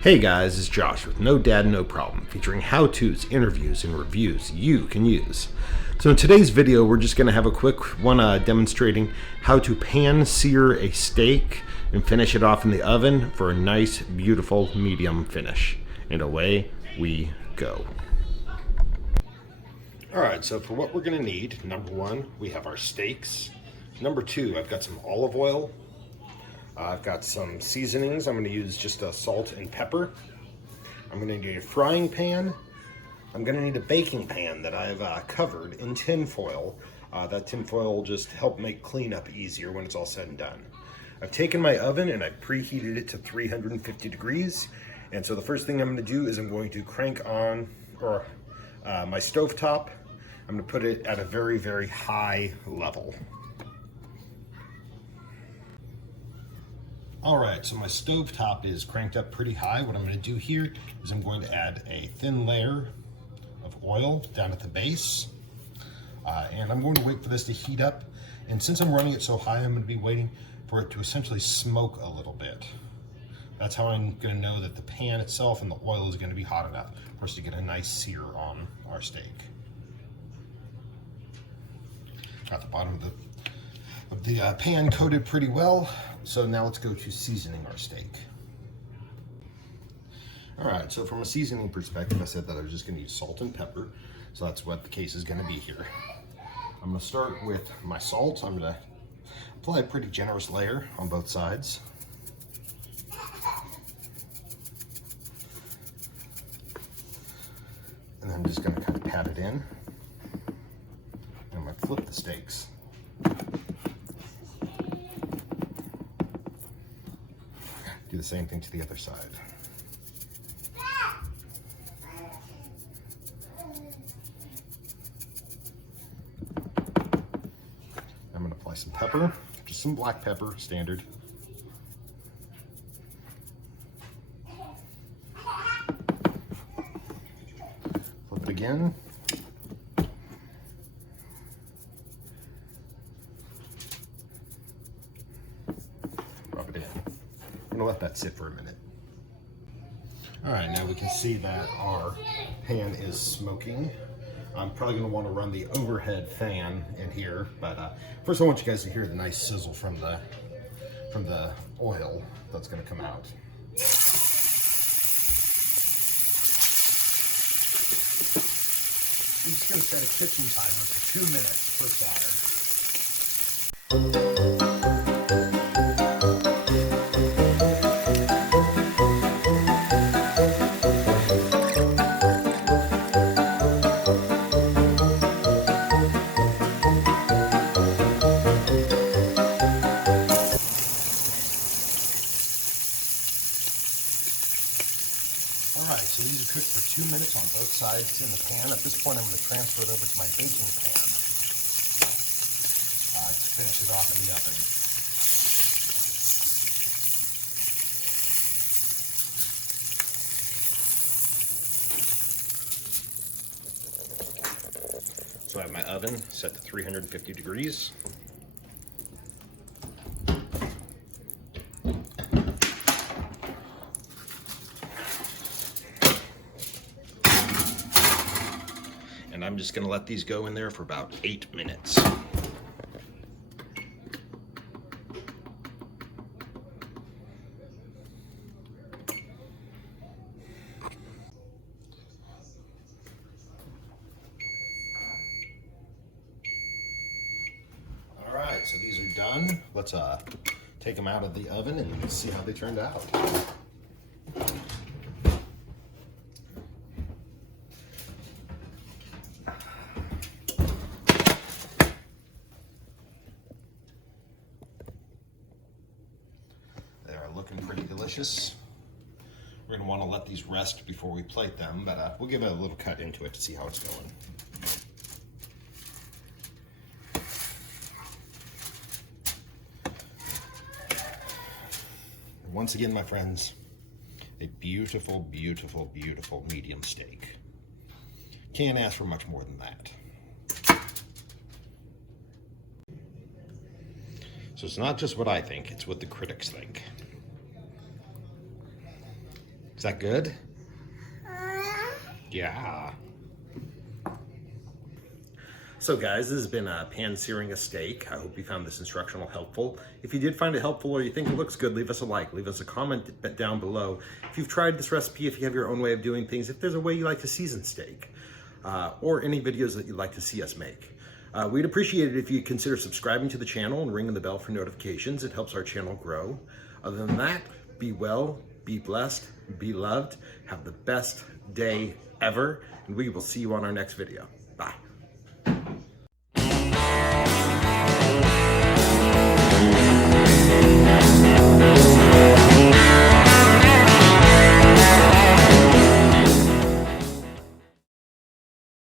Hey guys, it's Josh with No Dad, No Problem, featuring how-tos, interviews, and reviews you can use. So in today's video, we're just going to have a quick one demonstrating how to pan sear a steak and finish it off in the oven for a nice, beautiful medium finish. And away we go. Alright, so for what we're going to need, number one, we have our steaks. Number two, I've got some olive oil. I've got some seasonings. I'm going to use just salt and pepper. I'm going to need a frying pan. I'm going to need a baking pan that I've covered in tin foil. That tin foil will just help make cleanup easier when it's all said and done. I've taken my oven and I've preheated it to 350 degrees. And so the first thing I'm going to do is I'm going to crank on my stovetop. I'm going to put it at a very, very high level. Alright, so my stovetop is cranked up pretty high. What I'm going to do here is I'm going to add a thin layer of oil down at the base. And I'm going to wait for this to heat up. And since I'm running it so high, I'm going to be waiting for it to essentially smoke a little bit. That's how I'm going to know that the pan itself and the oil is going to be hot enough for us to get a nice sear on our steak. Got the bottom of the pan coated pretty well. So now let's go to seasoning our steak. All right, so from a seasoning perspective, I said that I was just gonna use salt and pepper. So that's what the case is gonna be here. I'm gonna start with my salt. I'm gonna apply a pretty generous layer on both sides. And then I'm just gonna kind of pat it in. And I'm gonna flip the steaks. Do the same thing to the other side. I'm going to apply some pepper, just some black pepper, standard. Flip it again. Rub it in. I'm gonna let that sit for a minute. All right, now we can see that our pan is smoking. I'm probably gonna want to run the overhead fan in here, but first I want you guys to hear the nice sizzle from the oil that's gonna come out. I'm just gonna set a kitchen timer for 2 minutes per platter. Alright, so these are cooked for 2 minutes on both sides in the pan. At this point, I'm going to transfer it over to my baking pan to finish it off in the oven. So I have my oven set to 350 degrees. And I'm just going to let these go in there for about 8 minutes. All right, so these are done. Let's take them out of the oven and see how they turned out. Looking pretty delicious. We're going to want to let these rest before we plate them, but we'll give it a little cut into it to see how it's going. And once again, my friends, a beautiful, beautiful, beautiful medium steak. Can't ask for much more than that. So it's not just what I think, it's what the critics think. Is that good? Yeah. So guys, this has been pan searing a steak. I hope you found this instructional helpful. If you did find it helpful or you think it looks good, leave us a like, leave us a comment down below. If you've tried this recipe, if you have your own way of doing things, if there's a way you like to season steak, or any videos that you'd like to see us make. We'd appreciate it if you consider subscribing to the channel and ringing the bell for notifications. It helps our channel grow. Other than that, be well, be blessed, be loved, have the best day ever, and we will see you on our next video. Bye.